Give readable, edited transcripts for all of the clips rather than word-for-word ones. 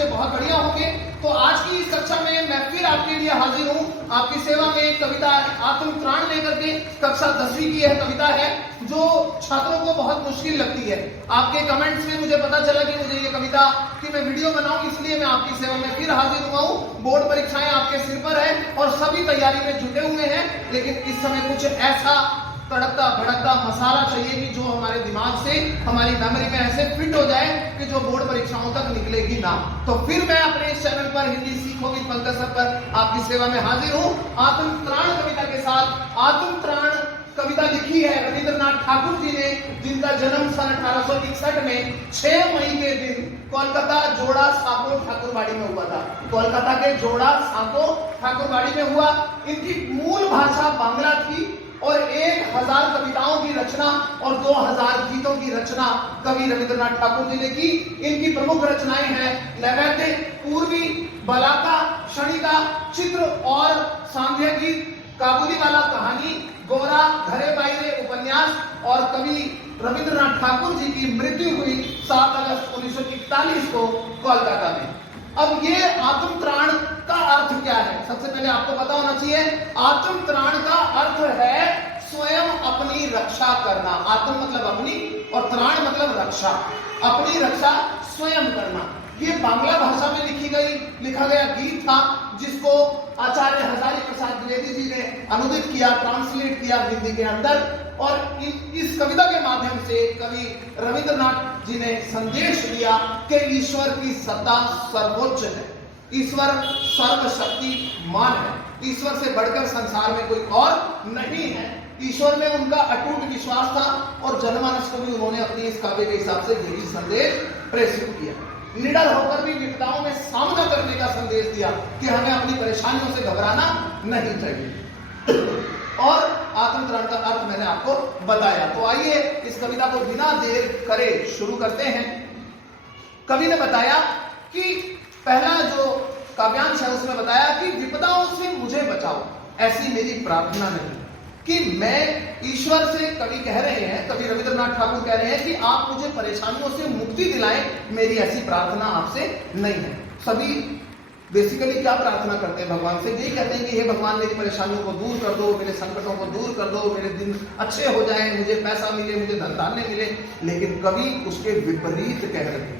बच्चे बहुत बढ़िया होंगे। तो आज की इस कक्षा में मैं फिर आपके लिए हाजिर हूँ, आपकी सेवा में एक कविता आत्मत्राण लेकर के। कक्षा 10वीं की यह कविता है जो छात्रों को बहुत मुश्किल लगती है। आपके कमेंट्स में मुझे पता चला कि मुझे ये कविता की मैं वीडियो बनाऊं, इसलिए मैं आपकी सेवा में फिर हाजिर हुआ हूँ। बोर्ड परीक्षाएं आपके सिर पर है और सभी तैयारी में जुटे हुए हैं, लेकिन इस समय कुछ ऐसा तड़कता भड़कता मसाला चाहिए कि जो हमारे दिमाग से, हमारी मेमोरी में ऐसे फिट हो जाए कि जो बोर्ड परीक्षाओं तक निकलेगी ना। तो फिर मैं अपने इस चैनल पर हिंदी सीखो विद पंकज सर पर आपकी सेवा में हाजिर हूँ आत्मत्राण कविता के साथ। आत्मत्राण कविता लिखी है रविंद्रनाथ ठाकुर जी ने, जिनका जन्म सन 1861 में 6 मई के दिन कोलकाता जोड़ा साको ठाकुरबाड़ी में हुआ था। कोलकाता के जोड़ा साको ठाकुरबाड़ी में हुआ। इनकी मूल भाषा बांग्ला थी और 1000 कविताओं की रचना और 2000 गीतों की रचना कवि रविंद्रनाथ ठाकुर जी ने की। इनकी प्रमुख रचनाएं हैं नैवेद्य, पूर्वी, बलाका, क्षणिका, चित्र और सांध्य गीत, काबुली वाला कहानी, गोरा, घरे बाइरे उपन्यास। और कवि रविंद्रनाथ ठाकुर जी की मृत्यु हुई 7 अगस्त 1941 को कोलकाता में। अब ये आत्मत्राण का अर्थ क्या है, सबसे पहले आपको पता होना चाहिए। आत्मत्राण का अर्थ है स्वयं अपनी रक्षा करना। आत्म मतलब अपनी और त्राण मतलब रक्षा। अपनी रक्षा स्वयं करना। ये बांग्ला भाषा में लिखा गया गीत था, जिसको आचार्य हजारी प्रसाद द्विवेदी जी ने अनुदित किया, ट्रांसलेट किया हिंदी के अंदर। और इस कविता के माध्यम से कवि रविंद्रनाथ जी ने संदेश दिया कि ईश्वर की सत्ता सर्वोच्च है, ईश्वर सर्वशक्तिमान है, ईश्वर से बढ़कर संसार में कोई और नहीं है। ईश्वर में उनका अटूट विश्वास था और जनमानस को भी उन्होंने अपनी इस काव्य के हिसाब से यही संदेश प्रेषित किया। निडर होकर भी विपदाओं में सामना करने का संदेश दिया कि हमें अपनी परेशानियों से घबराना नहीं चाहिए। और आत्मत्राण का अर्थ मैंने आपको बताया। तो आइए इस कविता को बिना देर करे शुरू करते हैं। कवि ने बताया कि पहला जो काव्यांश है उसमें बताया कि विपदाओं से मुझे बचाओ, ऐसी मेरी प्रार्थना नहीं। कि मैं ईश्वर से, कवि कह रहे हैं, कवि रविंद्रनाथ ठाकुर कह रहे हैं कि आप मुझे परेशानियों से मुक्ति दिलाएं, मेरी ऐसी प्रार्थना आपसे नहीं है। सभी बेसिकली क्या प्रार्थना करते हैं भगवान से? यही कहते हैं कि हे भगवान मेरी परेशानियों को दूर कर दो, मेरे संकटों को दूर कर दो, मेरे दिन अच्छे हो जाएं, मुझे पैसा मिले, मुझे धन धान्य मिले। लेकिन कवि उसके विपरीत कह रहे हैं।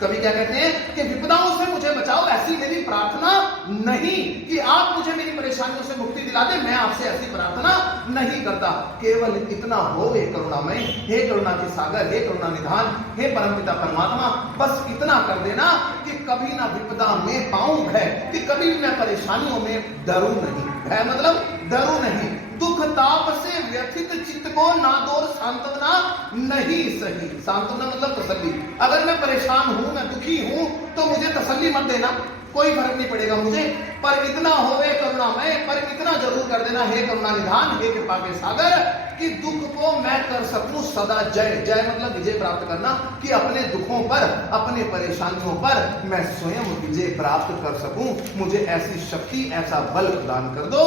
कवि क्या कहते हैं कि विपदाओं से मुझे बचाओ, ऐसी मेरी प्रार्थना नहीं कि आप मुझे मेरी परेशानियों से मुक्ति दिला दे, मैं आपसे ऐसी प्रार्थना नहीं करता। केवल इतना हो हे करुणामय, हे करुणा के सागर, हे करुणा निधान, हे परमपिता परमात्मा, बस इतना कर देना कि कभी ना विपदा में पाऊं भय, कि कभी मैं परेशानियों में डरूं नहीं। भय मतलब डरूं नहीं। दुख ताप से व्यथित चित्त को नादोर सांत्वना नहीं सही। सांत्वना मतलब तसल्ली। अगर मैं परेशान हूं, मैं दुखी हूं, तो मुझे तसल्ली मत देना, कोई फर्क नहीं पड़ेगा मुझे, पर इतना होवे करुणामय, पर इतना जरूर कर देना हे करुणा निधान, हे कृपा के सागर, कि दुख को मैं कर सकूं सदा जय। जय मतलब विजय प्राप्त करना, कि अपने दुखों पर, अपने परेशानियों पर मैं स्वयं विजय प्राप्त कर सकूं। मुझे ऐसी शक्ति, ऐसा बल प्रदान कर दो।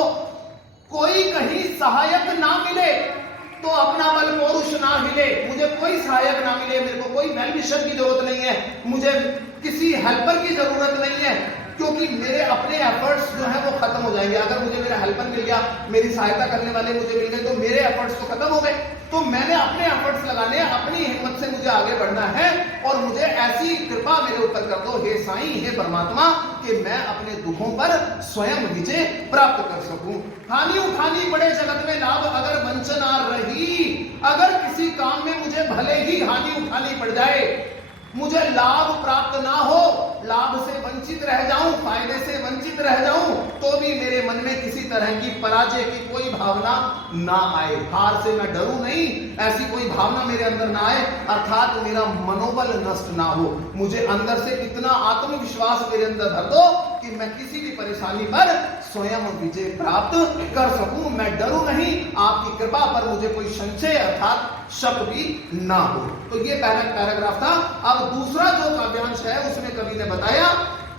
कोई कहीं सहायक ना मिले तो अपना बल पौरुष ना हिले। मुझे कोई सहायक ना मिले, मेरे को कोई वेल विशर की जरूरत नहीं है, मुझे किसी हेल्पर की जरूरत नहीं है, क्योंकि मेरे अपने एफर्ट्स जो है वो खत्म हो जाएंगे। अगर मुझे मेरा हेल्पर मिल गया, मेरी सहायता करने वाले मुझे मिल गए, तो मेरे एफर्ट्स तो खत्म हो गए। तो मैंने अपने एफर्ट्स लगाने, अपनी हिम्मत से मुझे आगे बढ़ना है, और मुझे ऐसी कृपा मेरे ऊपर कर दो हे साईं, हे परमात्मा, कि मैं अपने दुखों पर स्वयं विजय प्राप्त कर सकूं। हानि उठानी पड़े जगत में लाभ अगर वंचना रही, अगर किसी काम में मुझे भले ही हानि उठानी पड़ जाए, मुझे लाभ प्राप्त ना हो, लाभ से वंचित रह जाऊं, फायदे से वंचित रह जाऊं, तो भी मेरे मन में किसी तरह की पराजय की कोई भावना ना आए। हार से मैं डरूं नहीं, ऐसी कोई भावना मेरे अंदर ना आए, अर्थात मेरा मनोबल नष्ट ना हो। मुझे अंदर से इतना आत्मविश्वास मेरे अंदर भर दो कि मैं किसी भी परेशानी पर स्वयं विजय प्राप्त कर सकूं। मैं डरूं नहीं, आपकी कृपा पर मुझे कोई संशय अर्थात शक भी ना हो। तो ये पहला पैराग्राफ था। अब दूसरा जो काव्यांश है उसमें कवि ने बताया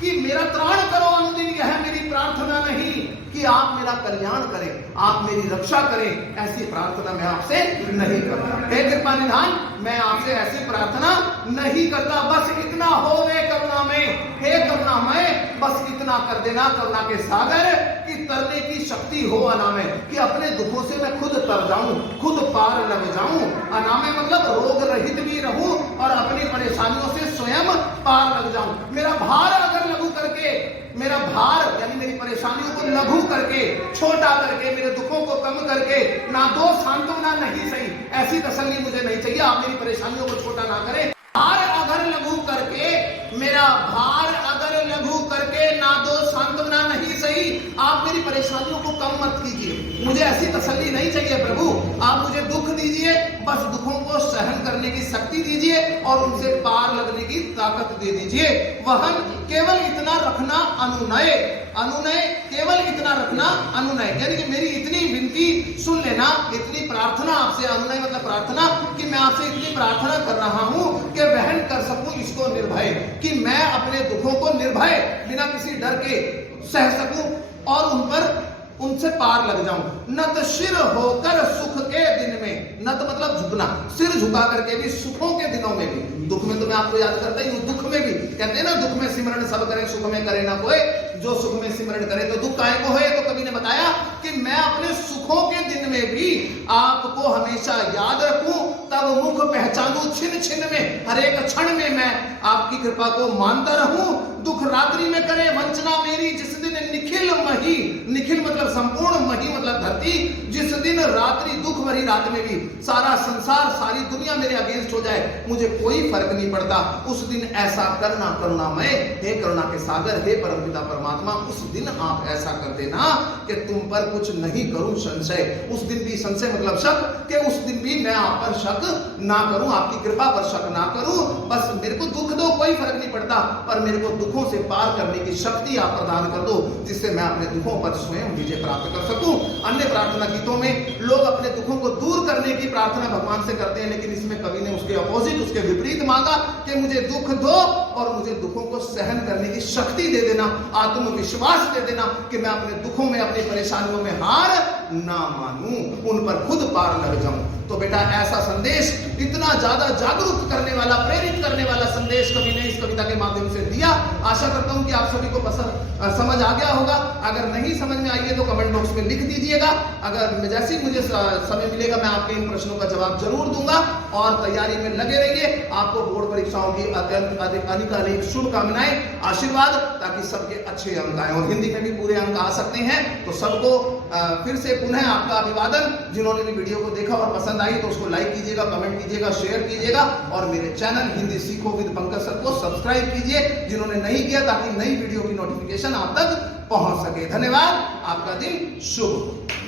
कि मेरा त्राण करो अनुदिन, यह है मेरी प्रार्थना नहीं कि आप मेरा कल्याण करें, आप मेरी रक्षा करें, ऐसी प्रार्थना मैं आपसे नहीं करता। हे कृपा निधान, मैं आपसे ऐसी प्रार्थना नहीं करता। बस इतना हो वे करुणामय, हे करुणामय, बस इतना कर देना करुणा के सागर कि तरने की शक्ति हो अनामय, कि अपने दुखों से मैं खुद तर जाऊं, खुद पार लग जाऊं। अनामय मतलब रोग रहित भी रहूं और अपनी परेशानियों से स्वयं पार लग जाऊं। मेरा भार अगर लघु करके, मेरा भार यानी मेरी परेशानियों को लघु करके, छोटा करके, मेरे दुखों को कम करके ना दो सांत्वना नहीं सही, ऐसी तसल्ली मुझे नहीं चाहिए। आप मेरी परेशानियों को छोटा ना करें। भार अगर लघु करके, मेरा भार अगर लघु करके ना दो सांत्वना नहीं सही, आप मेरी परेशानियों को कम मत कीजिए। मुझे ऐसी तसल्ली नहीं चाहिए प्रभु। आप मुझे दुख दीजिए, बस दुखों को सहन करने की शक्ति दीजिए और उनसे पार लगने की ताकत दे दीजिए। वहन केवल इतना रखना अनुनय, अनुनय केवल इतना रखना अनुनय, यानी कि मेरी इतनी विनती सुन लेना, इतनी प्रार्थना आपसे, अनुनय मतलब प्रार्थना, कि मैं आपसे इतनी प्रार्थना कर रहा हूं कि वहन कर सकूं इसको निर्भय, कि मैं अपने दुखों को निर्भय बिना किसी डर के सह सकूं और उन पर उनसे पार लग जाऊं। नत शिर होकर सुख के दिन में, नत मतलब झुकना, सिर झुका करके भी सुखों के दिनों में भी, दुख में तो मैं आपको याद करता ही हूं, दुख में भी कहते हैं ना, दुख में सिमरण सब करे सुख में करे ना कोई, जो सुख में सिमरण करे तो दुख काहे को है। तो कवि ने बताया कि मैं अपने सुखों के दिन में भी आपको हमेशा याद रखूं, तब मुख पहचानूं छिन छिन में, हर एक क्षण में मैं आपकी कृपा को मानता रहूं। दुख रात्रि में करे वंचना मेरी, जिस दिन निखिल मही, निखिल मतलब संपूर्ण, मही मतलब धरती, जिस दिन रात्रि दुख भरी रात में भी सारा संसार, सारी दुनिया मेरे अगेंस्ट हो जाए, मुझे कोई फर्क नहीं पड़ता। उस दिन ऐसा करना करुणामय, हे करुणा के सागर, हे परमपिता परमात्मा, उस दिन आप ऐसा कर देना कि तुम पर कुछ नहीं करूं संशय। उस दिन भी संशय मतलब शक, कि उस दिन भी मैं आप पर शक ना करूं, आपकी कृपा पर शक ना करूं। बस मेरे को दुख दो, कोई फर्क नहीं पड़ता, पर मेरे को दुखों से पार करने की शक्ति आप प्रदान कर दो, जिससे मैं अपने दुखों पर स्वयं विजय प्राप्त कर सकूं। अन्य प्रार्थना गीतों में लोग अपने दुखों को दूर करने की प्रार्थना भगवान से करते हैं, लेकिन इसमें कवि ने उसके अपोजिट, उसके विपरीत मांगा कि मुझे दुख दो और मुझे दुखों को सहन करने की शक्ति दे देना, आत्मविश्वास दे देना कि मैं अपने दुखों में, अपनी परेशानियों में हार ना मानूं, उन पर खुद पार लग जाऊं। तो बेटा ऐसा संदेश, इतना ज्यादा जागरूक करने वाला, प्रेरित करने वाला संदेश कवि ने इस कविता के माध्यम से दिया। आशा करता हूं कि आप सभी को समझ आ गया होगा। अगर नहीं समझ में आई है तो कमेंट बॉक्स में लिख दीजिएगा। अगर जैसे ही मुझे समय मिलेगा मैं आपके इन प्रश्नों का जवाब जरूर दूंगा, और तैयारी में लगे रहिए। आपको बोर्ड परीक्षाओं की अनेक अनेक शुभकामनाएं, आशीर्वाद, ताकि सबके अच्छे अंक आए, और हिंदी में भी पूरे अंक आ सकते हैं। तो सबको फिर से पुनः आपका अभिवादन। जिन्होंने भी वीडियो को देखा और पसंद आई तो उसको लाइक कीजिएगा, कमेंट कीजिएगा, शेयर कीजिएगा, और मेरे चैनल हिंदी सीखो विद पंकज सर को सब्सक्राइब कीजिए जिन्होंने नहीं किया, ताकि नई वीडियो की नोटिफिकेशन आप तक पहुंच सके। धन्यवाद, आपका दिन शुभ हो।